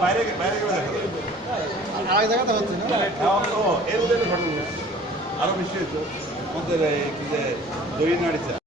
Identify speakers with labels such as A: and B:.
A: বাইরে বাইরে গেলে দেখা। যাবে। এখন তো এর আরও বেশি হতো আমাদের এই যে নাড়িচা।